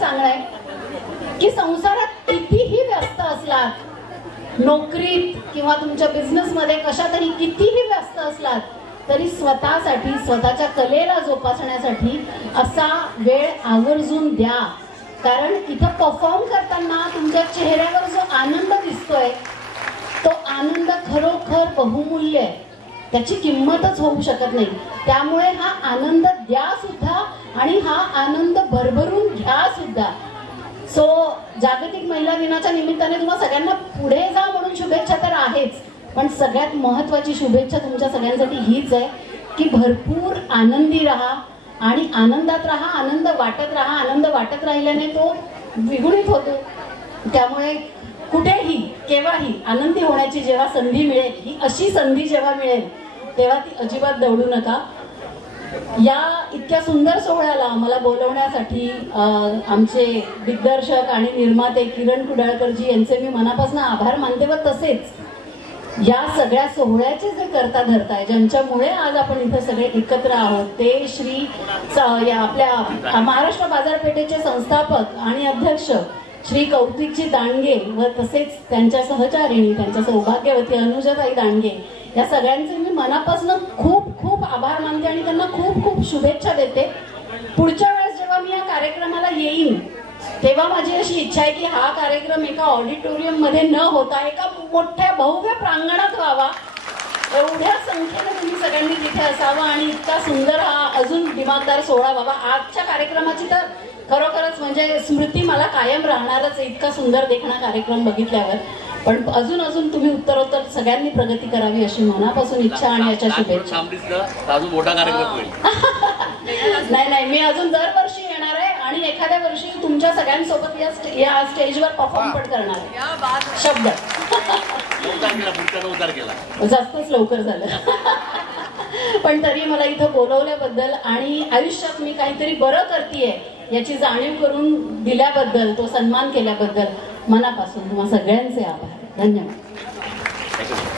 सांगणं आहे की संसारात कितीही व्यस्त असलात, नोकरीत किंवा तुमच्या बिझनेसमध्ये कशा तरी कितीही व्यस्त असलात, तरी स्वतःसाठी, स्वतःच्या कलेला जोपासण्यासाठी असा वेळ आवर्जून द्या. कारण इथं परफॉर्म करताना तुमच्या चेहऱ्यावर जो आनंद दिसतोय तो आनंद खरोखर बहुमूल्य आहे, त्याची किंमतच होऊ शकत नाही. त्यामुळे हा आनंद द्या सुद्धा आणि हा आनंद भरभरून घ्या सुद्धा. सो जागतिक महिला दिनाच्या निमित्ताने तुम्हा सगळ्यांना पुढे जा म्हणून शुभेच्छा तर आहेच, पण सगळ्यात महत्वाची शुभेच्छा तुमच्या सगळ्यांसाठी हीच आहे की भरपूर आनंदी राहा आणि आनंदात राहा, आनंद वाटत राहा. आनंद वाटत राहिल्याने तो द्विगुणित होतो. त्यामुळे कुठेही केव्हाही आनंदी होण्याची जेव्हा संधी मिळेल, ही अशी संधी जेव्हा मिळेल तेव्हा ती अजिबात दवडू नका. या इतक्या सुंदर सोहळ्याला मला बोलवण्यासाठी आमचे दिग्दर्शक आणि निर्माते किरण कुडाळकरजी यांचे मी मनापासून आभार मानते. व तसेच या सगळ्या सोहळ्याचे जे करता धरताय, ज्यांच्यामुळे आज आपण इथे सगळे एकत्र आहोत, ते श्री आपल्या महाराष्ट्र बाजारपेठेचे संस्थापक आणि अध्यक्ष श्री कौतिकजी दांडगे व तसेच त्यांच्या सहचारिणी, त्यांच्या सौभाग्यवती अनुजाताई दांडगे, या सगळ्यांचे मी मनापासून खूप खूप आभार मानते आणि त्यांना खूप खूप शुभेच्छा देते. पुढच्या वेळेस जेव्हा मी या कार्यक्रमाला येईन तेव्हा माझी अशी इच्छा आहे की हा कार्यक्रम एका ऑडिटोरियम मध्ये न होता एका मोठ्या भव्य प्रांगणात व्हावा. एवढ्या संख्येने तुम्ही सगळ्यांनी तिथे असावं आणि इतका सुंदर हा अजून दिमागदार सोहळा व्हावा. आजच्या कार्यक्रमाची तर खरोखरच म्हणजे स्मृती मला कायम राहणारच, इतका सुंदर देखणा कार्यक्रम बघितल्यावर. पण अजून अजून तुम्ही उत्तरोत्तर सगळ्यांनी प्रगती करावी अशी मनापासून इच्छा आणि याच्या शुभेच्छा. नाही नाही, मी अजून दरवर्षी येणार आहे आणि एखाद्या वर्षी तुमच्या सगळ्यांसोबत या स्टेजवर परफॉर्म पण करणार आहे. शब्द जास्तच लवकर झालं. पण तरी मला इथं बोलवल्याबद्दल आणि आयुष्यात मी काहीतरी बरं करतेय याची जाणीव करून दिल्याबद्दल, तो सन्मान केल्याबद्दल मनापासून तुम्हा सगळ्यांचे आभार. धन्यवाद.